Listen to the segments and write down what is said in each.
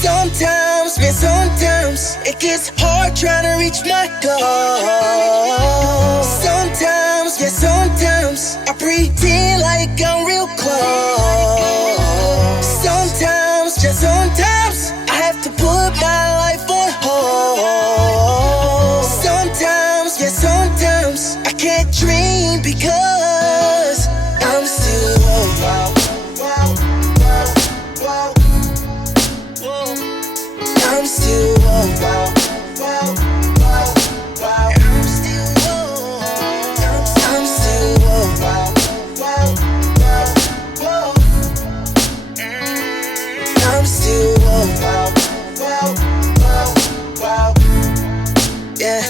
Sometimes, man, sometimes it gets hard trying to reach my goal. Sometimes, yeah, sometimes I pretend like I'm real close. Sometimes, just sometimes I have to put my life on hold. Sometimes, yeah, sometimes I can't dream because I'm still I'm still I'm still yeah.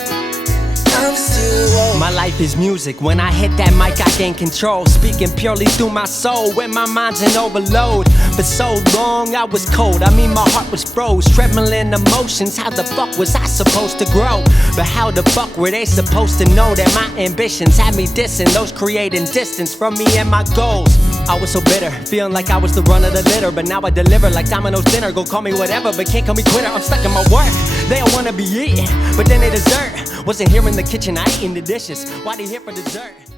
I'm still My life is music. When I hit that mic, I gain control. Speaking purely through my soul when my mind's in overload. For so long, I was cold. I mean, my heart was froze. Trembling emotions. How the fuck was I supposed to grow? But how the fuck were they supposed to know that my ambitions had me dissing those creating distance from me and my goals? I was so bitter, feeling like I was the run of the litter. But now I deliver like Domino's dinner. Go call me whatever, but can't call me quitter. I'm stuck in my work. They don't wanna be eating, but then they dessert. Wasn't here in the kitchen, I ain't eating the dishes. Why they here for dessert?